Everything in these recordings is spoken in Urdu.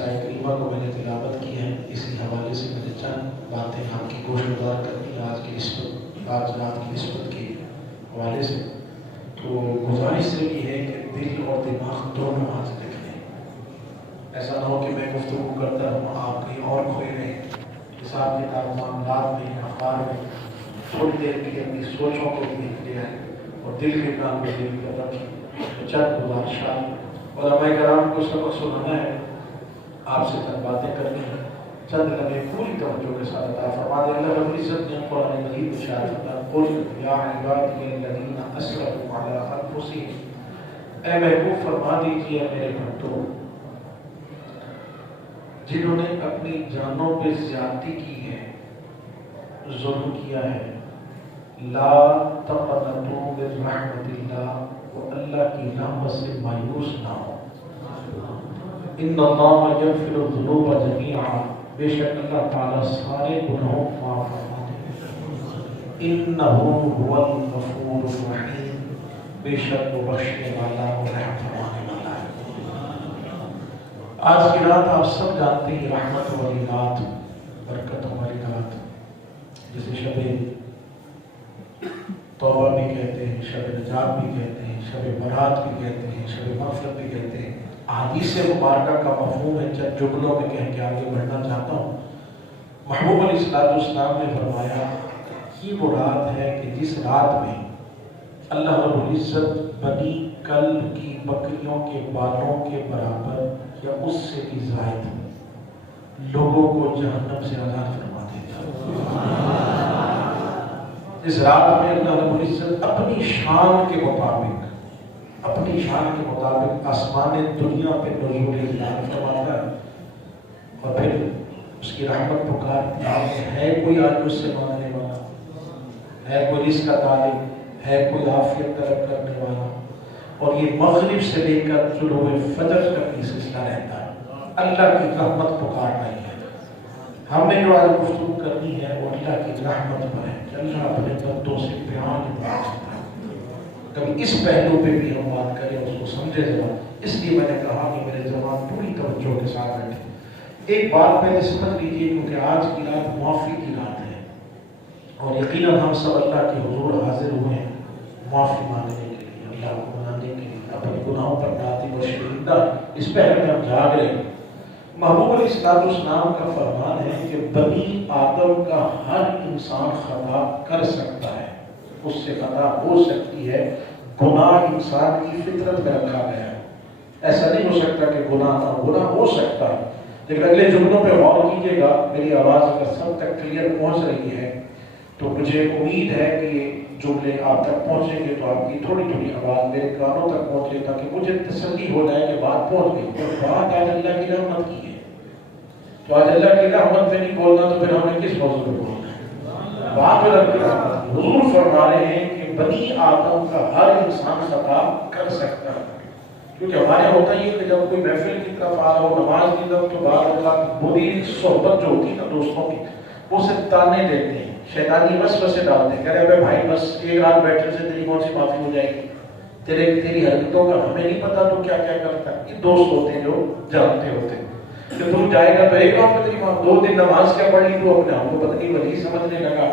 آیت کریمہ کو میں نے تلاوت کی ہے، اسی حوالے سے مجھے چند باتیں آپ کی گوش گزار کرنی ہے آج رات کی نسبت کے حوالے سے۔ تو گزارش سے یہ ہے کہ دل اور دماغ دونوں آج دیکھ لیں، ایسا نہ ہو کہ میں گفتگو کرتا ہوں آپ کہیں اور کھوئے رہیں، حساب کتاب معاملات میں اخبار میں تھوڑی دیر کی اپنی سوچوں کو بھی دیکھ لیا ہے اور دل کے کام میں دل کر رکھی۔ چند گزارشات علماء کرام کو سبق سنانا ہے، آپ سے چند باتیں کرنی ہیں، چند لمحے پوری توجہ کے ساتھ عطا فرما دیں۔ اللہ رب العزت نے قرآن مجید میں ارشاد فرمایا قل یا عبادی الذین اسرفوا علی انفسہم، اے محبوب فرما دیجیے میرے بندوں جنہوں نے اپنی جانوں پہ زیادتی کی ہے، ظلم کیا ہے، لا تقنطوا من رحمت اللہ، وہ اللہ کی رحمت سے مایوس نہ ہو۔ ان اللہ یغفر الذنوب جميعا، بے شک اللہ تعالیٰ سارے گناہوں کو معاف فرماتے ہیں۔ انہ هو الغفور الرحیم، بے شک وہ بخشنے والا اور رحم فرمانے والا ہے۔ آج کی رات آپ سب جانتے ہیں رحمت والی رات، برکتوں والی رات، جسے شب توبہ بھی کہتے ہیں، شب نجات بھی کہتے ہیں، شب برات بھی کہتے ہیں، شب مغفرت بھی کہتے ہیں۔ احادیث مبارکہ کا مفہوم ہے، چند جملوں میں کہہ کے آگے بڑھنا چاہتا ہوں۔ محبوب علیہ السلام نے فرمایا یہ وہ رات ہے کہ جس رات میں اللہ رب العزت بنی کلب کی بکریوں کے بالوں کے برابر یا اس سے بھی زائد لوگوں کو جہنم سے آزاد فرما دیتا ہے۔ اس رات میں اللہ رب العزت اپنی شان کے مطابق آسمان دنیا پہ نزول اعلان فرماتا ہے اور پھر اس کی رحمت پکارتی ہے کوئی آج اس سے مانگنے والا، ہے کوئی رزق کا طالب، ہے کوئی عافیت طلب کرنے والا، اور یہ مغرب سے لے کر طلوع فجر تک یہ سلسلہ رہتا ہے، اللہ کی رحمت پکار رہی ہے۔ ہم نے جو آج گفتگو کرنی ہے وہ اللہ کی رحمت پر ہے کہ اللہ اپنے بندوں سے پیار کرتا ہے۔ کبھی اس پہلو پہ بھی ہم بات کریں اور اس کو سمجھے ذرا، اس لیے میں نے کہا کہ میرے زبان پوری توجہ کے ساتھ بیٹھے۔ ایک بات پہلے سمجھ لیجیے کیونکہ آج کی رات معافی کی رات ہے اور یقیناً ہم سب اللہ کے حضور حاضر ہوئے ہیں معافی مانگنے کے لیے، اللہ کو منانے کے لیے، اپنے گناہوں پر نادم و شرمندہ اس پہلو میں ہم جاگ رہے ہیں۔ محبوب علیہ السلام کا فرمان ہے کہ بنی آدم کا ہر انسان خطا کر سکتا ہے، اس سے خطا ہو سکتی ہے، گناہ انسان کی فطرت میں رکھا گیا ہے، ایسا نہیں ہو سکتا کہ گناہ نہ ہو، گناہ ہو سکتا ہے۔ لیکن اگلے جملوں پہ غور کیجیے گا، میری آواز اگر سب تک کلیئر پہنچ رہی ہے تو مجھے امید ہے کہ یہ جملے آپ تک پہنچیں گے تو آپ کی تھوڑی تھوڑی آواز میرے کانوں تک پہنچے تاکہ مجھے تسلی ہو جائے کہ بات پہنچ گئی۔ اور بات آج اللہ کی رحمت کی ہے، تو آج اللہ کی رحمت میں نہیں بولنا تو پھر ہمیں کس موضوع پہ بولنا ہے؟ بات اللہ کی رحمت کی۔ حضور فرما رہے ہیں کہ بنی آدم کا ہر انسان خطا کر سکتا ہے، کیونکہ ہمارے ہوتا ہی ہے کہ جب کوئی محفل کی طرف آ رہا ہو، نماز کی طرف، تو بعض اوقات بری صحبت جو ہوتی ہے نا دوستوں کی، وہ سے تانے دیتے ہیں، شیطانی وسوسے ڈالتے ہیں، کہہ رہے ہیں بھائی بس ایک رات بیٹھنے سے تیری کون سی معافی ہو جائے گی، تیری حرکتوں کا ہمیں نہیں پتا تو کیا کیا کرتا ہے۔ یہ دوست ہوتے ہیں جو جانتے ہوتے ہیں کہ تم جائے گا تو ایک رات میں تیری معافی، 2 دن نماز کیا پڑھی تو اپنے ہم کو پتہ نہیں ولی سمجھنے لگا۔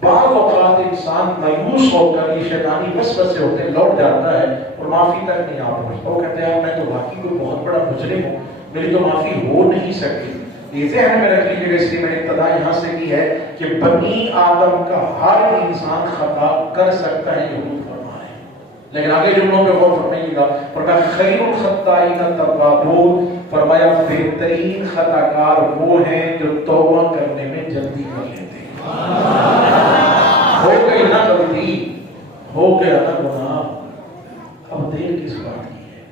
بعض اوقات انسان مایوس ہو کر یہ شیطانی وسوسے ہوتے ہیں لوٹ جاتا ہے اور معافی تک نہیں آ پہنچتا، وہ کہتے ہیں میں تو واقعی کوئی بہت بڑا مجرم ہوں، میری تو معافی ہو نہیں سکتی۔ یہ ذہن میں رکھ لیجیے گا، اس لیے میں نے ابتدا یہاں سے کی ہے کہ بنی آدم کا ہر انسان خطا کر سکتا ہے، یہ فرما رہے ہیں۔ لیکن آگے جملوں پہ غور فرمائیے گا، فرمایا خیر الخطائین التوابون، فرمایا بہترین خطا کار وہ ہیں جو توبہ کرنے میں جلدی کر لیتے ہیں۔ ہو گئی نہ غلطی، ہو گیا نہ گناہ، اب دیر کس بات کی ہے؟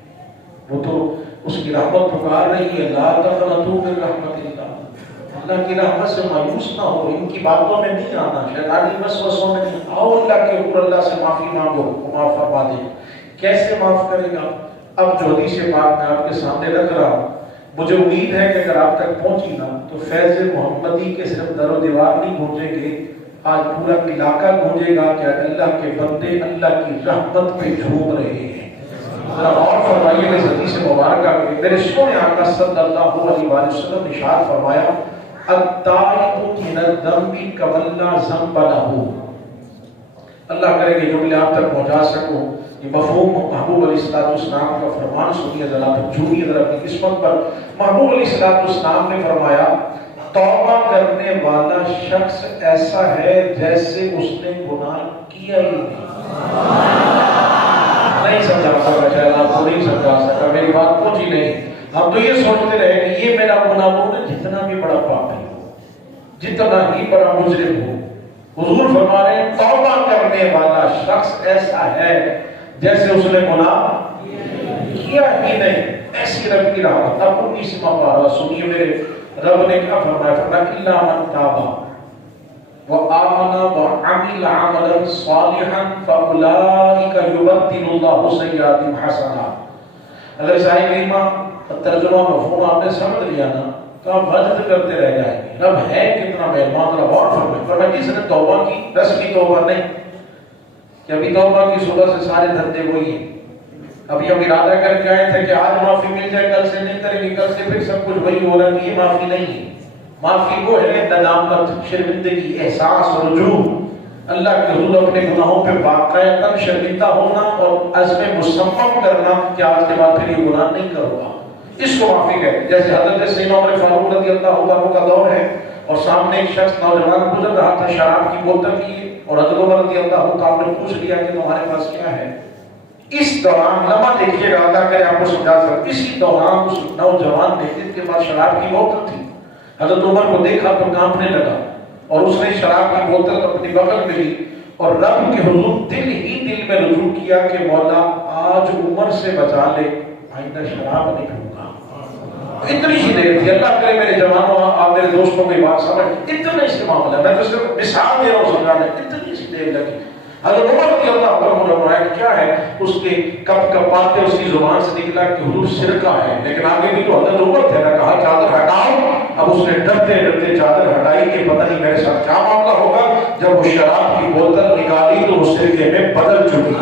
وہ تو اس کی رحمت پکار رہی ہے، لا تقنطوا من رحمت اللہ، اللہ کی رحمت سے مایوس نہ ہو، ان کی باتوں میں نہیں آنا، شیطانی وسوسوں میں نہیں آؤ، اللہ کے اوپر اللہ سے معافی مانگو، وہ معاف فرما دے۔ کیسے معاف کرے گا؟ اب جو حدیث پاک میں آپ کے سامنے رکھ رہا ہوں، مجھے امید ہے کہ اگر آپ تک پہنچی نا تو فیض محمدی کے صرف در و دیوار نہیں گونجیں گے، آج پورا علاقہ گونجے گا کہ اللہ کے بندے اللہ کی رحمت پہ جھوم رہے ہیں۔ ذرا غور فرمائیے اس حدیث مبارکہ میں میرے سونے آقا صلی اللہ علیہ وآلہ وسلم نے ارشاد فرمایا التائب من الذنب کمن لا ذنب له. اللہ کرے کہ جملے آپ تک پہنچا سکوں. یہ مفہوم محبوب علیہ السلام کا فرمان سنیے ذرا جھومیے ذرا اپنی قسمت پر. محبوب علیہ السلام نے فرمایا توبہ کرنے والا شخص ایسا ہے جیسے اس نے گناہ کیا ہی نہیں سمجھا سکا. شاید آپ کو نہیں سمجھا سکا, میری بات پہنچی نہیں. ہم تو یہ سوچتے رہے کہ یہ میرا گناہ وہ جتنا بھی بڑا پاپی ہو, جتنا ہی بڑا مجرم ہو. حضور فرما رہے ہیں توبہ کرنے والا شخص ایسا ہے جیسے اس نے گناہ کیا ہی نہیں. ایسی رب کی رحمت. اب 19واں پارہ سنیے میرے رب نے کیا فرمایا. فرمایا الا من تاب وآمن وعمل عملا صالحا فاولئک یبدل اللہ سیئاتہم حسنات. اگر اس آیت کریمہ ترجمہ مفہوم آپ نے سمجھ لیا نا تو آپ وجد کرتے رہ جائیں گے. رب ہے کتنا مہربان. رب اور فرمایا جس نے توبہ کی رسمی توبہ نہیں کہ ابھی توبہ کی صبح سے سارے دھندے وہی ہیں. ابھی ہم ارادہ کر کے آئے تھے کہ آج معافی مل جائے, کل سے نہیں کریں گے, کل سے پھر سب کچھ وہی ہو رہا ہے. یہ معافی نہیں ہے. معافی وہ ہے ندامت, شرمندگی, احساس, رجوع اللہ کے حضور اپنے گناہوں پہ باقاعدہ شرمندہ ہونا اور عزم مصمم کرنا کہ آج کے بعد پھر یہ گناہ نہیں کروں گا. اس کو معافی کہتے ہیں. جیسے حضرت سیدنا عمر فاروق رضی اللہ عنہ کا دور ہے اور سامنے ایک شخص نوجوان گزر رہا تھا, شراب کی بوتل کی, اور حضرت عمر رضی اللہ عنہ نے پوچھ لیا کہ تمہارے پاس کیا ہے. اس دوران لمحہ دیکھیے گا, اللہ کرے آپ کو سمجھا سکتا. اسی دوران اس نوجوان نے جس کے پاس شراب کی بوتل تھی, حضرت عمر کو دیکھا تو کانپنے لگا اور اس نے شراب کی بوتل اپنی بغل میں لی اور رب کے حضور دل ہی دل میں رجوع کیا کہ مولا آج عمر سے بچا لے, آئندہ شراب نہیں پیوں گا. اتنی ہی دیر تھی. اللہ کرے میرے جوانوں آپ میرے دوستوں کی بات سمجھ, اتنا اس کے معاملہ میں تو صرف مثال دے رہا ہوں سمجھانے. اتنی سی دیر لگی. حضرت عمر رضی اللہ عنہ کیا ہے اس کے کپ کپاتے اس کی زبان سے نکلا کہ حضور سرکہ ہے, لیکن آگے بھی تو حضرت عمر تھے نا, کہا چادر ہٹاؤ. اب اس نے ڈرتے ڈرتے چادر ہٹائی کہ پتہ نہیں میرے ساتھ کیا معاملہ ہوگا. جب وہ شراب کی بوتل نکالی تو وہ سرکے میں بدل چکی.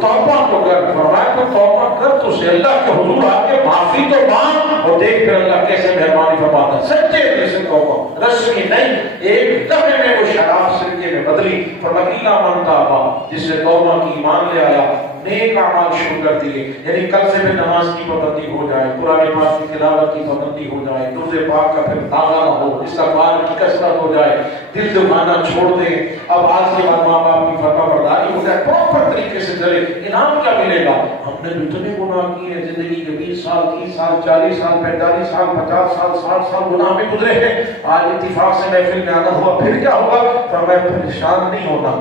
توبہ تو کر, فرمایا تو توبہ کر تو سے اللہ کے حضور آ کے معافی تو مانگ اور دیکھ پھر اللہ کیسے مہربانی فرماتا ہے. سچے دل سے توبہ, رسمی نہیں, ایک لمحے میں وہ شراب سرکے میں بدلی. فرمایا الا من تاب, جس نے توبہ کی, ایمان لے آیا, نیک اعمال شروع کر دیے. یعنی کل سے پھر نماز کی پابندی ہو جائے, قرآن پاک کی تلاوت کی پابندی ہو جائے, درود پاک کا پھر داغا نہ ہو, استغفار کی کثرت ہو جائے, دل دکھانا چھوڑ دیں. اب آج کے بعد ماں باپ کی فرما برداری ہو جائے, پراپر طریقے سے چلے. انعام کیا ملے گا؟ ہم نے اتنے گناہ کیے ہیں زندگی کے 20 سال 30 سال 40 سال 45 سال 50 سال 60 سال گناہ میں گزرے ہیں. آج اتفاق سے محفل میں آنا ہوا, پھر کیا ہوگا؟ فرمایا پریشان نہیں ہونا,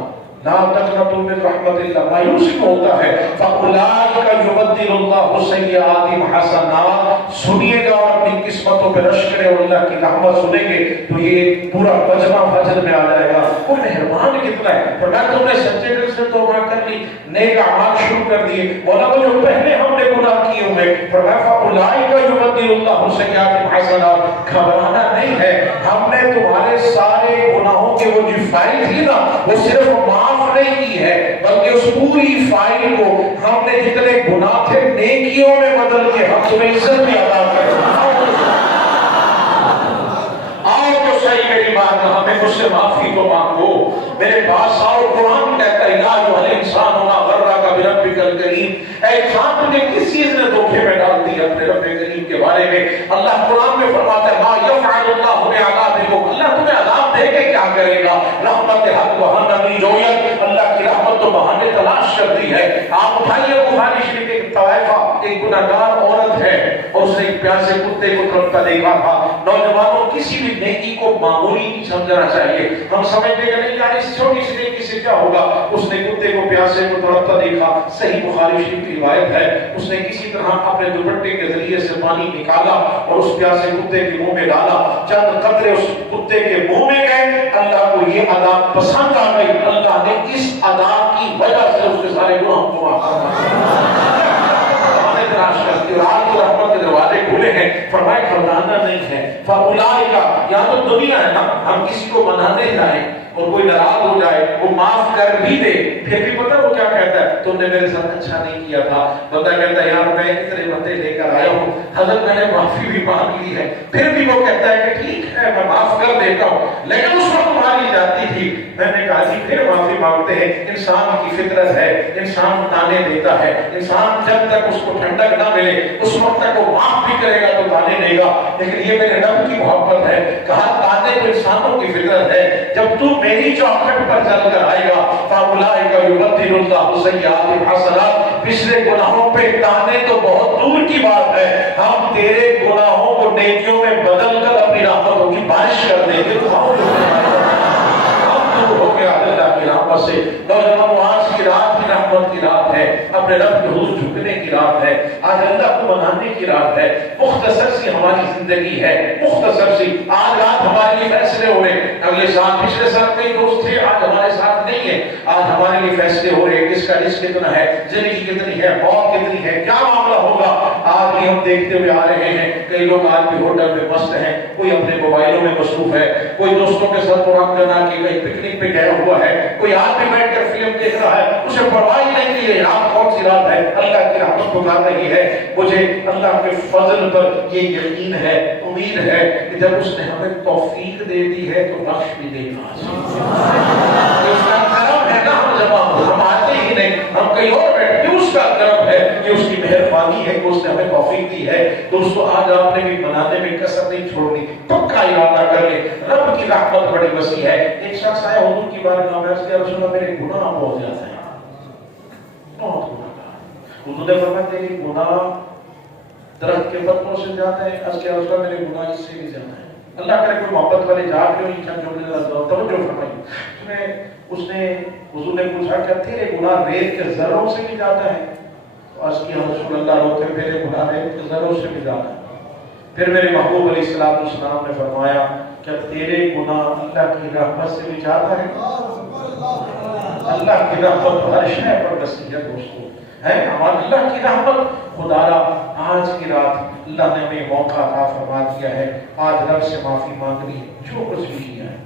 لا تقنطوا من رحمت اللہ, مایوسی میں ہوتا ہے. فاولئک یبدل اللہ سیئاتہم حسنات. سنیے گا اور اپنی قسمتوں پہ رش کرے اور اللہ کی رحمت سنیں گے تو یہ پورا مجمع فجر میں آ جائے گا. وہ مہربان کتنا ہے. فرمایا تم نے سچے دل سے توبہ کر لی, نیک اعمال شروع کر دیے, مولا وہ جو پہلے ہم نے گناہ کیے ہوئے. فرمایا فاولئک یبدل اللہ سیئاتہم حسنات. گھبرانا نہیں ہے, ہم نے تمہارے سارے گناہوں کے وہ جو فائل تھی نا وہ صرف معاف نہیں کی ہے, بلکہ اس پوری فائل کو ہم نے جتنے گناہ تھے نیکیوں میں بدل کے ہم تمہیں عزت بھی عطا کریں. آؤ تو صحیح میری بات, ہمیں مجھ سے معافی تو مانگو, میرے پاس آؤ. قرآن کہتا ہے یا ایھا الانسان ما غرک بربک الکریم. اے انسان تجھے کس چیز نے دھوکے میں ڈال دیا اپنے رب کریم کے بارے میں. اللہ قرآن میں فرماتا ہے ما یفعل اللہ بعذابکم, اللہ تمہیں عذاب دے کے کیا کرے گا. رحمت حق بہانہ نہیں جویت, اللہ کی رحمت تو بہانے تلاش کرتی ہے. آپ اٹھائیے بخاری شریف ایک طائفہ, ایک گناہگار عورت ہے اور اس نے ایک پیاسے کتے کو تڑپتا دیکھا تھا. نوجوانوں کسی بھی نیکی کو معمولی نہیں سمجھنا چاہیے. ہم سمجھتے ہیں نہیں یار اس چھوٹی سی نیکی سے کیا ہوگا. اس نے کتے کو پیاسے کو تڑپتا دیکھا, صحیح بخاری شریف کی روایت ہے, اس نے کسی طرح اپنے دوپٹے کے ذریعے سے پانی نکالا اور اس پیاسے کتے کے منہ میں ڈالا. چند قطرے اس کتے کے منہ میں گئے, اللہ کو یہ ادا پسند آ گئی. اللہ نے اس ادا کی وجہ سے اس کے سارے گناہوں کو معاف کر دیا. رحمت کے دروازے کھلے ہیں. فرمایا گھبرانا نہیں ہے. فاولئک، یا تو دنیا ہے نا ہم کسی کو منانے جائیں اور کوئی ناراض ہو جائے وہ معاف کر بھی دے، پھر بھی پتہ وہ کیا کہتا ہے، تم نے میرے ساتھ اچھا نہیں کیا تھا. بندہ کہتا ہے یار میں اتنے بندے لے کر آیا ہوں، حضرت میں نے معافی بھی مانگ لی ہے، پھر بھی وہ کہتا ہے کہ ٹھیک ہے میں معاف کر دیتا ہوں، لیکن اس وقت تمہاری جاتی تھی. میں نے کہا جی پھر معافی مانگتے ہیں. انسان کی فطرت ہے، انسان تانے دیتا ہے، انسان جب تک اس کو ٹھنڈک نہ ملے اس وقت تک وہ معاف بھی کرے گا تو تانے دے گا. لیکن یہ میرے رب کی محبت ہے. کہا تانے تو انسانوں کی فطرت ہے، جب تو میری چوکھٹ پر چل کر آئے گا فاولئک یبدل اللہ سیئات حسنات، پچھلے گناہوں پہ تانے تو بہت دور کی بات ہے، ہم تیرے گناہوں کو نیکیوں میں بدل کر اپنی رحمتوں کی بارش کر دیں گے. تو ہو گیا اللہ کی رحمت سے. نوجوانوں آج کی رات کی رحمت کی رات ہے، اپنے رب کے حضور جھکنے کی رات ہے، آج اللہ کو منانے کی رات ہے. مختصر سی ہماری زندگی ہے، مختصر سی. آج رات ہمارے لیے فیصلے ہو رہے. اگلے سال پچھلے سال کئی دوست تھے آج ہمارے ساتھ نہیں ہے. آج ہمارے لیے فیصلے ہو رہے کس کا رزق کتنا ہے، زندگی کتنی ہے، موت کتنی ہے، کیا معاملہ ہوگا. آج بھی ہم دیکھتے ہوئے آ رہے ہیں کئی لوگ آج بھی ہوٹل میں مست ہیں، کوئی اپنے موبائلوں میں مصروف ہے، کوئی دوستوں کے ساتھ پروگرام کرنا کہ کہیں پکنک پہ گیا ہوا ہے، کوئی آج بھی بیٹھ کر فلم دیکھ رہا ہے، اسے پرواہ ہی نہیں کہ یہ رات کون سی رات ہے. اللہ کی رحمت پکار رہی ہے. مجھے اللہ کے فضل پر یہ یقین ہے، امید ہے کہ جب اس نے ہمیں توفیق دے دی ہے تو بخش بھی دے گا. اس کا کرم ہے نا، ہم جمع ہم آتے ہی نہیں، ہم کہیں اور بیٹھتے، اس کا کرم ہے، یہ اس کی مہربانی ہے کہ اس نے ہمیں توفیق دی ہے. دوستو آج آپ نے بھی بنانے میں کسر نہیں چھوڑنی، پکا ارادہ کر لیں. رب کی رحمت بڑی وسیع ہے. ایک شخص آیا حضور کی بارگاہ میں، اس کے رسول اللہ میرے گناہ بہت زیادہ ہیں، بہت گناہ. حضور نے فرمایا تیرے گناہ درخت کے پتوں سے زیادہ ہے. اس کے رسول اللہ میرے گناہ اس سے بھی زیادہ ہے. اللہ کرے کوئی محبت والے جا کے نہیں چند جو میرا توجہ فرمائی. اس نے حضور نے پوچھا کہ تیرے گناہ ریت کے ذروں سے بھی زیادہ ہے؟ تو عرض کیا رسول اللہ روتے میرے گناہ ریت کے ذروں سے بھی زیادہ ہے. پھر میرے محبوب علیہ السلام نے فرمایا کہ تیرے گناہ اللہ کی رحمت سے بھی زیادہ ہے. اللہ کی رحمت ہر شے پر وسیع ہے دوستو، ہے ہمارا اللہ کی رحمت. خدا را آج کی رات اللہ نے ہمیں موقع عطا فرما دیا ہے. آج رب سے معافی مانگنی ہے، جو کچھ بھی کیا ہے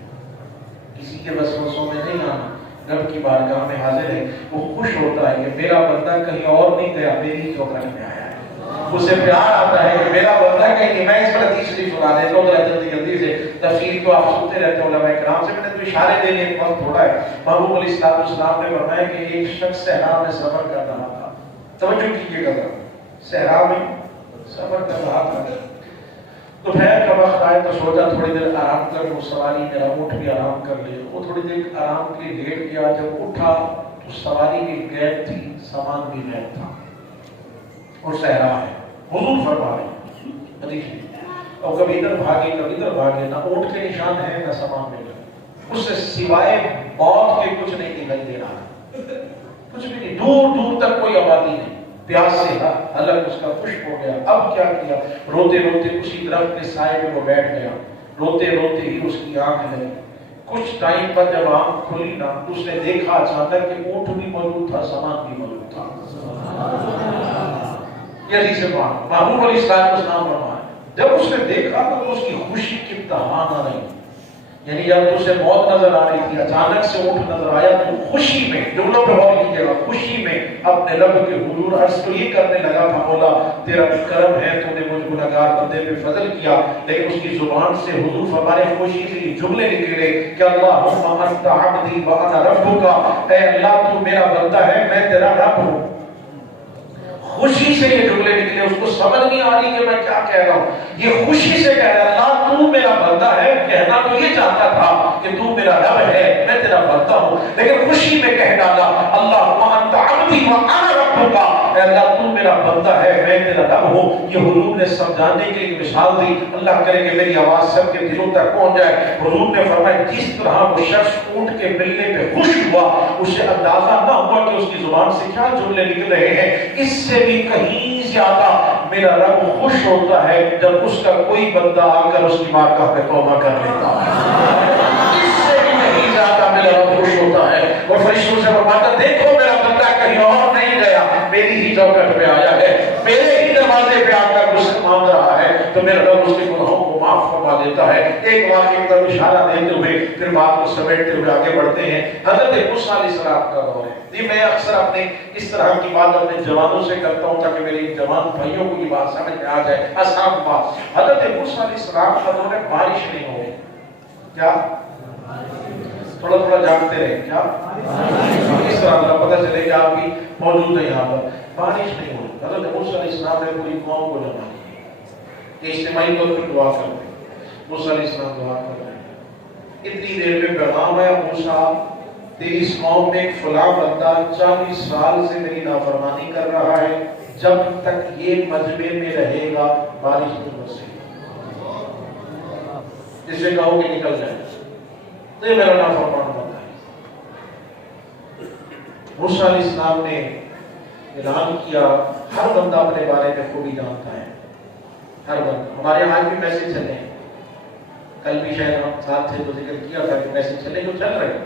کسی کے وسوسوں میں نہیں آنا. رب کی بارگاہ میں حاضر ہے، وہ خوش ہوتا ہے کہ میرا بندہ کہیں اور نہیں گیا، میری چوکھٹ میں آیا ہے. اسے پیار آتا ہے کہ میرا بندہ کہیں نہیں. میں اس پر حدیث شریف سنا دیتا ہوں ذرا جلدی سے. تفسیر کو آپ سنتے رہتے ہیں علماء کرام سے، میں نے تو اشارے دینے کا وقت تھوڑا ہے. محبوب علیہ السلام نے فرمایا کہ ایک شخص صحرا میں سفر کر رہا تھا. توجہ کیجیے گا، صحرا میں سفر کر رہا تھا. دوپہر کا وقت آئے تو سوچا تھوڑی دیر آرام کر لوں، سواری میرا اونٹ بھی آرام کر لے. وہ تھوڑی دیر آرام کے لیے لیٹ گیا. جب اٹھا تو سواری بھی غائب تھی، سامان بھی غائب تھا اور صحرا ہے. حضور فرما رہے ہیں اور کبھی ادھر بھاگے کبھی ادھر بھاگے، نہ اونٹ کے نشان ہے نہ سامان میں. اس سے سوائے موت کے کچھ نہیں دکھائی دے رہا، کچھ بھی نہیں. دور دور تک کوئی آبادی نہیں. پیاس سے حلق اس کا خشک ہو گیا. اب کیا کیا؟ روتے روتے اسی درخت کے سائے میں وہ بیٹھ گیا. روتے روتے ہی اس کی آنکھ لگی. کچھ ٹائم پر جب آنکھ کھلی نا، اس نے دیکھا اچانک کہ اونٹ بھی موجود تھا، سامان بھی موجود تھا. یہ حدیث پاک محبوب علیہ السلام فرمایا جب اس نے دیکھا تو اس کی خوشی کی انتہا نہ رہی. یعنی جب اسے موت نظر آ رہی تھی، اچانک سے اونٹ نظر آیا تو خوشی میں، جملوں پہ غور کیجیے گا، خوشی میں اپنے رب کے حضور عرض تو یہ کرنے لگا تھا، مولا تیرا کرم ہے، تو نے مجھ گنہگار بندے پہ فضل کیا. لیکن اس کی زبان سے حضور فرمانے خوشی سے یہ جملے نکلے کہ اللہم انت عبدی وانا ربک، اے اللہ تو میرا بندہ ہے، میں تیرا رب ہوں. خوشی سے یہ جملے نکلے. اس کو سمجھ نہیں آ رہی کہ میں کیا کہہ رہا ہوں. یہ خوشی سے کہہ رہا ہے اللہ تو میرا بندہ ہے. کہنا تو یہ چاہتا تھا کہ تو میرا رب ہے، میں تیرا بندہ ہوں، لیکن خوشی میں کہہ ڈالا اللہ انت عبدی وانا ربک، اے اللہ تو میرا بندہ ہے، میں تیرا رب ہوں. یہ حضور نے سمجھانے کے لیے مثال دی. اللہ کرے کہ میری آواز سب کے دلوں تک پہنچ جائے. حضور نے فرمایا جس طرح وہ شخص اونٹ کے ملنے پہ خوش ہوا، اسے اندازہ نہ ہوا کہ اس کی زبان سے کیا جملے نکل رہے ہیں. اس سے بھی کہیں زیادہ میرا رب خوش ہوتا ہے جب اس کا کوئی بندہ آ کر اس کی بارگاہ پہ توبہ کر لیتا ہے. اس سے بھی کہیں زیادہ میرا رب خوش ہوتا ہے. اور فرشتوں سے فرماتا دیکھو میرا بندہ کہیں اور نہیں گیا، میری ہی چوکھٹ پہ آیا ہے، میرے ہی دروازے پہ آ کر مجھ سے مانگ رہا ہے. تو میرا رب اس کے گناہوں کو معاف فرما دیتا ہے۔ ایک واقعے کی طرف اشارہ دیتے ہوئے پھر بات کو سمیٹتے ہوئے آگے بڑھتے ہیں۔ حضرت موسیٰ علیہ السلام کا دور ہے۔ یہ میں اکثر اپنے اس طرح کی بات اپنے جوانوں سے کرتا ہوں تاکہ میرے جوان بھائیوں کو یہ بات سمجھ میں آ جائے۔ آسان بات، حضرت موسیٰ علیہ السلام کا دور ہے، بارش نہیں ہو رہی۔ کیا تھوڑا تھوڑا جانتے رہے کیا اس طرح کا پتہ چلے کہ آپ بھی موجود ہیں یہاں پر، بارش نہیں ہو رہی۔ حضرت موسیٰ علیہ السلام نے پوری قوم کو جمع کیا، اجتماعی طور پر دعا کرتے ہیں۔ موسیٰ علیہ السلام دعا کر رہے ہیں، اتنی دیر میں پیغام ہے، موسیٰ تیری اس قوم میں ایک فلاں بندہ 40 سال سے میری نافرمانی کر رہا ہے، جب تک یہ مجمع میں رہے گا بارش نہیں برسے گی۔ جسے کہو کہ نکل جائے تو یہ میرا نافرمان بندہ ہے۔ موسیٰ علیہ السلام نے اعلان کیا، ہر بندہ اپنے بارے میں خوبی جانتا ہے، ہر بندہ۔ ہمارے یہاں بھی میسج چلے ہیں، کل بھی شاید ہم ساتھ تھے تو ذکر کیا تھا کہ میسج چلے جو چل رہے ہیں۔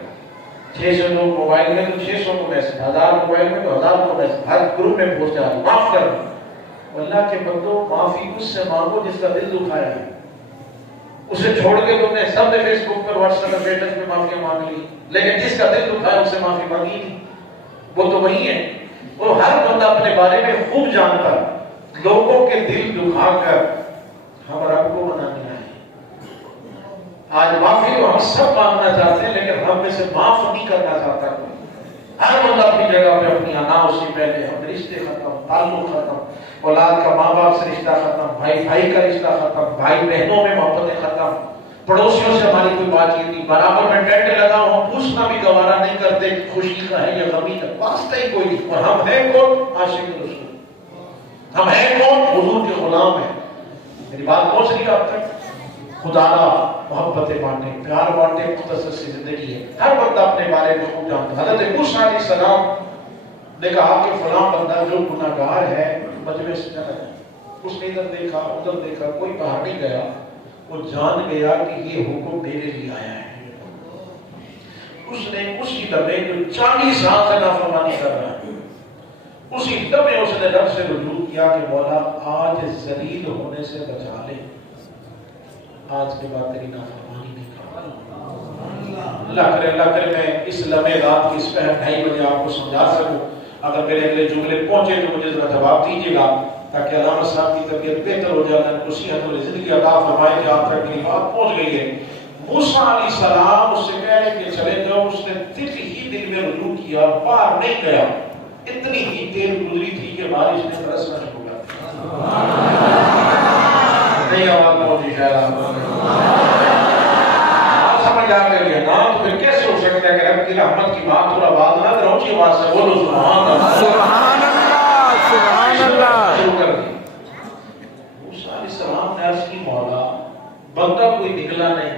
600 لوگ موبائل میں تو 600 کو میسج، 1000 موبائل میں تو 1000 کو میسج، ہر گروپ میں پوسٹ آ رہی، معاف کر دو۔ اللہ کے بندو، معافی اس سے مانگو جس کا دل دکھایا ہے۔ اسے چھوڑ کے تم نے سب نے فیس بک پر، واٹس ایپ پر، اسٹیٹس پہ معافی مانگ لی، لیکن جس کا دل دکھایا اس سے معافی مانگی نہیں، وہ تو وہی ہے۔ وہ ہر بندہ اپنے بارے میں خوب جانتا ہے، لوگوں کے دل دکھا کر ہم رب کو منانے آئے۔ آج معافی تو ہم سب مانگنا چاہتے ہیں، لیکن ہم میں سے معاف نہیں کرنا چاہتا کوئی۔ ہر بندہ اپنی جگہ پہ اپنی انا، اس سے پہلے ہم رشتے ختم، تعلق ختم، اولاد کا ماں باپ سے رشتہ ختم، بھائی بھائی کا رشتہ ختم، بھائی بہنوں میں محبتیں ختم، پڑوسیوں سے ہماری کوئی بات چیت نہیں، برابر میں ٹینٹ لگا ہوں پوچھنا بھی گوارا نہیں کرتے خوشی کا ہے یا غمی کا، واسطہ ہی کوئی نہیں۔ اور ہم ہیں کون؟ عاشق رسول۔ ہم ہیں کون؟ حضور کے غلام ہیں۔ میری بات پہنچ رہی ہے آپ تک؟ خدا را محبتیں بانٹے، پیار بانٹے، مختصر سی زندگی ہے۔ ہر بندہ اپنے بارے میں خوب جانتا ہے۔ حضرت موسیٰ علیہ السلام نے کہا کہ فلاں بندہ جو گناہگار ہے مجمع سے چلا جائے۔ اس نے ادھر دیکھا ادھر دیکھا، کوئی باہر نہیں گیا۔ وہ جان گیا کہ یہ حکم میرے لیے آیا ہے۔ اس نے اسی لمحے جو 40 سال سے نافرمانی کر رہا ہے، اسی لمحے اس نے رب سے رجوع کیا کہ مولا آج ذلیل ہونے سے بچا لے، آج کے بعد تیری نافرمانی نہیں کروں۔ اللہ کرے میں اس لمحے رات کی اس پہر 2:30 بجے آپ کو سمجھا سکوں۔ اگر میرے اگلے جملے پہنچے تو مجھے ذرا جواب دیجیے گا تاکہ علامہ صاحب کی طبیعت بہتر ہو جائے، اللہ کو صحت اور زندگی عطا فرمائے کہ آپ تک میری بات پہنچ گئی ہے۔ موسیٰ علیہ السلام اس سے کہہ رہے کہ چلے جاؤ، اس نے دل میں رجوع کیا، باہر نہیں گیا۔ اتنی ہی دیر گزری تھی کہ بارش نے برسنا شروع کر دیا۔ نہیں آواز پہنچی شاید آپ سمجھ آ گئی ہے نا؟ تو پھر کیسے ہو سکتا ہے کہ رب کی رحمت کی بات اور آواز نہ کرو، اونچی آواز سے بولو سبحان اللہ سبحان اللہ سبحان اللہ شروع کر دی۔ موسیٰ علیہ السلام نے عرض کی مولا بندہ کوئی نکلا نہیں،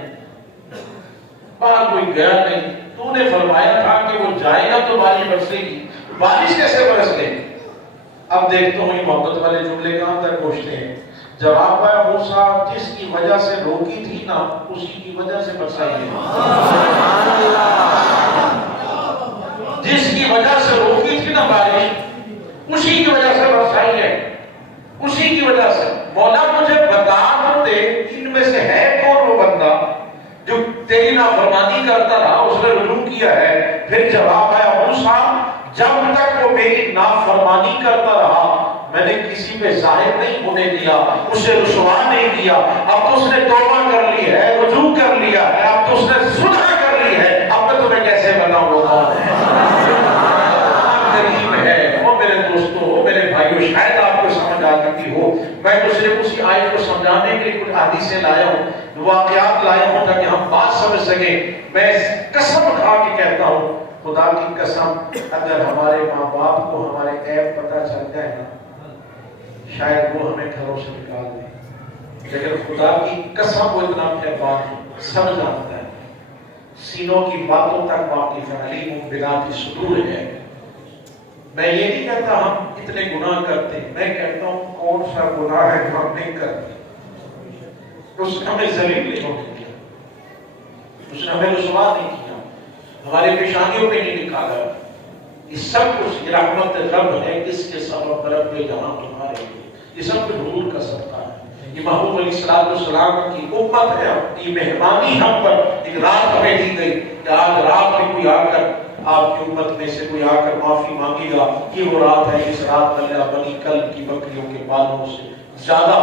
باہر کوئی گیا نہیں، تو نے فرمایا تھا کہ وہ جائے گا تو بارش برسے گی، بارش کیسے برس گئی؟ اب دیکھتا ہوں یہ محبت والے جملے کہاں تک پہنچتے ہیں۔ جواب آیا موسیٰ جس کی وجہ سے روکی تھی نا اسی کی وجہ سے برسائی ہے۔ جس کی وجہ سے روکی تھی نا بارش اسی کی وجہ سے برسائی ہے، اسی کی وجہ سے۔ مولا مجھے بتا تو دے ان میں سے ہے کون وہ بندہ جو تیری نافرمانی کرتا رہا، اس نے رجوع کیا ہے۔ پھر جواب آیا موسیٰ جب تک وہ میری نافرمانی کرتا رہا میں نے کسی پہ ظاہر نہیں ہونے دیا، اسے رسوا نہیں کیا۔ اب تو اس نے توبہ کر لی ہے، رجوع کر لیا ہے، اب تو اس نے صلح کر لی ہے، اب میں تمہیں کیسے بتاؤں وہ کون ہے؟ قریب ہے وہ میرے دوستوں، وہ میرے بھائیوں، شاید آپ کو سمجھ آ سکتی ہو۔ میں تو صرف اسی آیت کو سمجھانے کے لیے کچھ حدیثیں لایا ہوں، واقعات لایا ہوں تاکہ ہم بات سمجھ سکیں۔ میں قسم کھا کے کہتا ہوں، خدا کی قسم، اگر ہمارے ماں باپ کو ہمارے عیب پتہ چل جائے نا شاید وہ ہمیں گھروں سے نکال دیں، لیکن خدا کی قسم وہ اتنا مہربان ہے، سب جانتا ہے، سینوں کی باتوں تک واقف ہے، علیم بذات الصدور ہے۔ میں یہ نہیں کہتا ہم اتنے گناہ کرتے، میں کہتا ہوں کون سا گناہ ہے جو ہم نہیں کرتے۔ اس نے ہمیں ذلیل نہیں ہونے دیا، اس نے ہمیں رسوا نہیں کیا، ہمارے پیشانیوں پہ نہیں نکالا۔ یہ سب کچھ یہ رحمت رب ہے، اس کے سبب رب جہاں تمہارے لیے، یہ سب کچھ حضور کا صدقہ ہے۔ یہ محبوب علیہ السلام کی امت ہے، یہ مہمانی ہم پر ایک رات ہمیں دی گئی کہ آج رات میں کوئی آ کر آپ کی امت میں سے کوئی آ کر معافی مانگے گا، یہ وہ رات ہے جس رات میں اللہ بنی کلب کی بکریوں کے بالوں سے زیادہ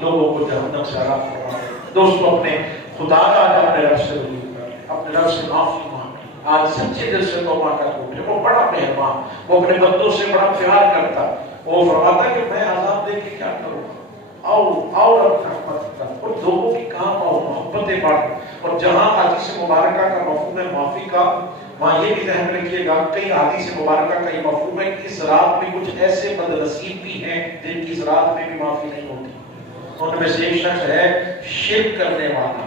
لوگوں کو جہنم سے آزاد فرمائے۔ دوستو اپنے خدا کا آج اپنے رب سے رجوع کر، اپنے رب سے معافی مانگ، آج سچے دل سے توبہ کر کے اٹھے۔ وہ بڑا مہربان، وہ اپنے بندوں سے بڑا پیار کرتا، وہ فرماتا کہ میں عذاب دے کے کیا کروں، آؤ رب رحمت کا، اور لوگوں کی کام آؤ، محبتیں بانٹو۔ اور جہاں حدیث مبارکہ کا مفہوم ہے معافی کا، وہاں یہ بھی ذہن رکھیے گا کئی حدیث مبارکہ کا یہ مفہوم ہے کہ اس رات میں کچھ ایسے بد نصیب بھی ہیں جن کی اس رات میں بھی معافی نہیں ہوتی۔ ان میں سے ایک شخص ہے شرک کرنے والا،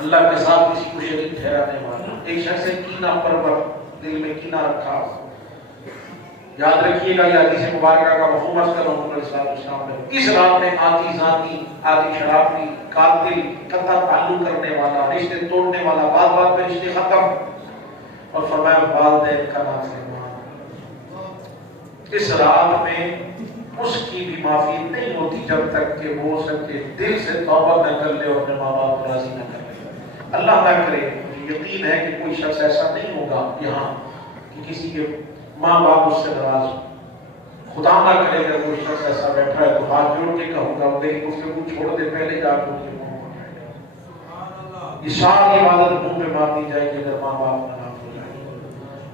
اللہ کے ساتھ کسی کو شریک ٹھہرانے والا، ایک شخص ہے کینہ پرور، دل میں کینہ رکھا۔ یاد رکھیے گا یہ حدیث مبارکہ کا مفہوم عرض کر رہا ہوں علیہ السلام نے، اس رات میں آتی زانی، آتی شرابی، قاتل، قطع تعلق کرنے والا، رشتے توڑنے والا، بات بات پہ رشتے ختم، اور فرمایا والدین کا نافرمان، اس رات میں اس کی بھی معافی نہیں ہوتی جب تک کہ وہ سچے دل سے توبہ نہ کر لے اور اپنے ماں باپ کو راضی نہ کر لے۔ اللہ نہ کرے، یقین ہے کہ کوئی شخص ایسا نہیں ہوگا یہاں کہ کسی کے ماں باپ اس سے ناراض ہو، خدا نہ کرے کہ کوئی شخص ایسا بیٹھا ہے تو ہاتھ جوڑ کے کہوں گا میری گفتگو چھوڑ دے، پہلے جا کے مجھے یہ ساری عبادت منہ پہ مار دی جائے گی اگر ماں باپ ناراض ہو جائے۔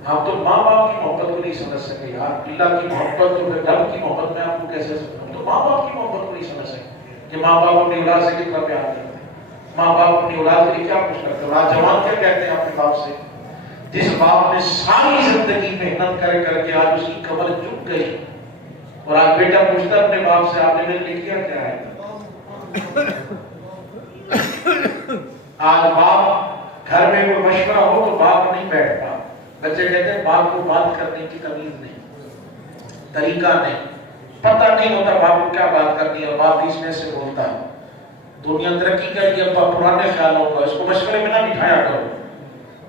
ہم تو ماں باپ کی محبت کو نہیں سمجھ سکے یار، اللہ کی محبت جو ہے رب کی محبت میں آپ کو کیسے سمجھوں، تو ماں باپ کی محبت کو نہیں سمجھ سکے کہ ماں باپ اپنی اولاد سے کتنا پیار کرتے ہیں، ماں باپ اپنی اولاد کے لیے کیا کچھ کرتے ہیں۔ آج جوان کیا کہتے ہیں اپنے باپ سے، جس باپ نے ساری زندگی محنت کر کر کے آج اس کی کمر جھک گئی، اور آج بیٹا پوچھتا ہے اپنے باپ سے آپ نے میرے لیے کیا کیا ہے۔ آج باپ گھر میں کوئی مشورہ ہو تو باپ نہیں بیٹھتا، بچے کہتے ہیں باپ کو بات کرنے کی تمیز نہیں، طریقہ نہیں، پتہ نہیں ہوتا باپ کو کیا بات کرنی ہے، اور باپ بیچ میں سے بولتا ہے۔ دنیا ترقی کر کے اب پرانے خیالوں کا، اس کو مشورے میں نہ بٹھایا کرو،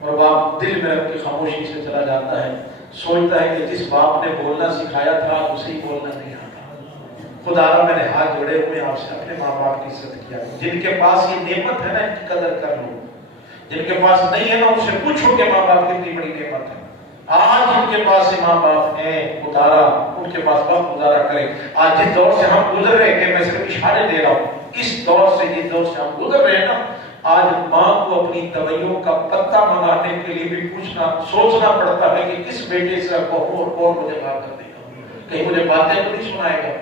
اور باپ دل میں رکھ کے خاموشی سے چلا جاتا ہے، سوچتا ہے کہ جس باپ نے بولنا سکھایا تھا اسے ہی بولنا نہیں آتا۔ خدا را میں نے ہاتھ جوڑے ہوئے آپ سے، اپنے ماں باپ کی عزت کیا، جن کے پاس یہ نعمت ہے نا ان کی قدر کر لو، جن کے پاس نہیں ہے نا ان سے پوچھو کہ ماں باپ کتنی بڑی نعمت ہے۔ آج جن کے پاس ماں باپ ہیں اتارا، ان کے پاس وقت گزارا کرے۔ آج جس دور سے ہم گزر رہے ہیں، میں صرف اشارے دے رہا ہوں، اس دور سے جس دور سے ہم گزر رہے ہیں نا، آج ماں کو اپنی دوائیوں کا پتہ منگانے کے لیے بھی پوچھنا سوچنا پڑتا ہے کہ کس بیٹے سے کہوں اور کون مجھے بات کر دے گا، کہیں مجھے باتیں تو نہیں سنائے گا،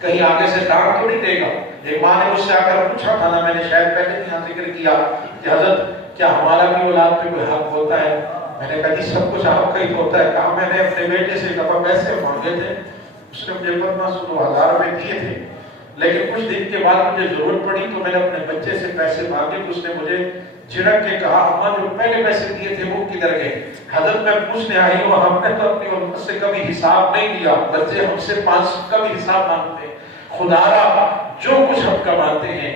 کہیں آگے سے ڈانٹ تو نہیں دے گا۔ ایک ماں نے مجھ سے آ کر پوچھا تھا نا، میں نے شاید پہلے بھی یہاں ذکر کیا کہ حضرت کیا ہمارا بھی اولاد پہ کوئی حق ہوتا ہے؟ میں نے کہا جی سب کچھ آپ کا ہی ہوتا ہے۔ کہا میں نے اپنے بیٹے سے کہا پیسے مانگے تھے، اس نے مجھے 1500 روپے دیے تھے، لیکن کچھ دن کے بعد مجھے ضرورت پڑی تو میں نے اپنے بچے سے پیسے مانگے تو اس نے مجھے جھڑک کے کہا اماں جو پہلے پیسے دیے تھے وہ کدھر گئے؟ حضرت میں پوچھنے آئی ہوں، ہم نے تو اپنی امت سے کبھی حساب نہیں لیا، بچے ہم سے 500 کا بھی حساب مانگتے ہیں۔ خدا را جو کچھ ہم کماتے ہیں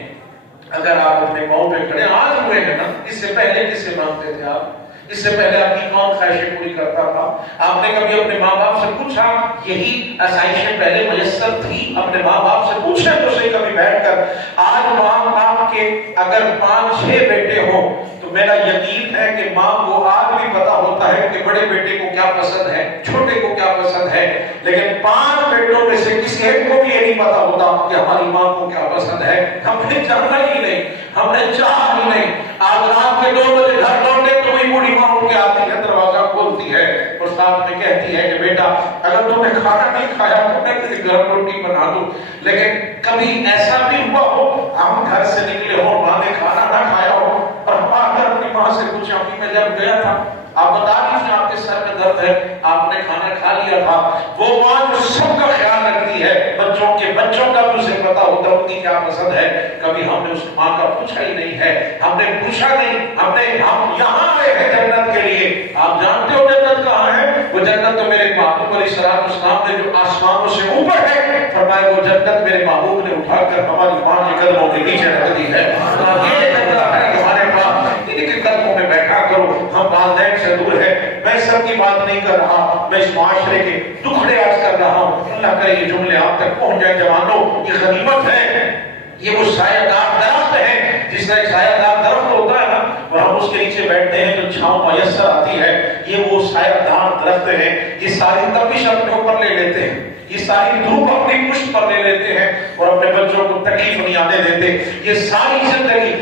اگر آپ اپنے پاؤں پہ کھڑے آج ہوئے ہیں نا، اس سے پہلے کس سے مانگتے تھے آپ؟ اس سے پہلے آپ کی کون خواہشیں پوری کرتا تھا؟ آپ نے کبھی اپنے ماں باپ سے پوچھا؟ یہی آسائشیں پہلے میسر تھی، اپنے ماں باپ سے پوچھیں تو صحیح کبھی بیٹھ کر۔ آج ماں باپ کے اگر 5-6 بیٹے ہوں تو میرا یقین ہے کہ ماں کو آج بھی پتا ہوتا ہے کہ بڑے بیٹے کو کیا پسند ہے، چھوٹے کو کیا پسند ہے، لیکن 5 بیٹوں میں سے کسی ایک کو بھی یہ نہیں پتا ہوتا کہ ہماری ماں کو کیا پسند ہے۔ ہم نے جانا ہی نہیں، ہم نے چاہا ہی نہیں۔ آج رات کے 2 بجے گھر لوٹے تو وہی بوڑھی ماں اٹھ کے آتی ہے، دروازہ کھولتی ہے اور ساتھ میں کہتی ہے کہ بیٹا اگر تم نے کھانا نہیں کھایا تو میں تجھے گرم روٹی بنا دوں۔ لیکن کبھی ایسا بھی ہوا ہو ہم گھر سے نکلے ہو، ماں نے کھانا نہ کھایا ہو اور ہم آ کر اپنی ماں سے پوچھا کہ میں جب گیا تھا آپ بتا دیجیے آپ کے سر میں درد ہے، آپ نے کھانا کھا لیا تھا۔ وہ ماں جو سب کا خیال رکھتی ہے، بچوں کا بھی اسے پتا ہوتا ہے ان کی کیا پسند ہے، کبھی ہم نے اس ماں کا پوچھا ہی نہیں ہے، ہم نے پوچھا نہیں۔ ہم یہاں آئے ہیں جنت کے لیے، آپ جانتے ہو جنت کہاں ہے؟ وہ جنت تو میرے محبوب علیہ السلام نے جو آسمانوں سے اوپر ہے، فرمایا وہ جنت میرے محبوب نے اٹھا کر ہماری ماں کے قدموں کے نیچے رکھ دی ہے۔ یہ جنت ہے ہمارے پاس، ان کے قدموں میں بیٹھا کرو۔ ہم والدین سے دور ہے، میں سب کی بات نہیں کر رہا، میں اس معاشرے کے دکھڑے عرض کر رہا ہوں۔ اللہ کرے یہ جملے آپ تک پہنچ جائیں۔ جوانوں یہ غنیمت ہے، یہ وہ سایہ دار درخت ہے، جس طرح سایہ دار درخت ہوتا ہے نا، اور ہم اس کے نیچے بیٹھتے ہیں تو چھاؤں میسر آتی ہے، یہ وہ سایہ دار درخت ہے۔ یہ ساری تپش اپنے اوپر لے لیتے ہیں، یہ ساری دھوپ اپنی پشت پر لے لیتے ہیں اور اپنے بچوں کو تکلیف نہیں آنے دیتے۔ یہ ساری زندگی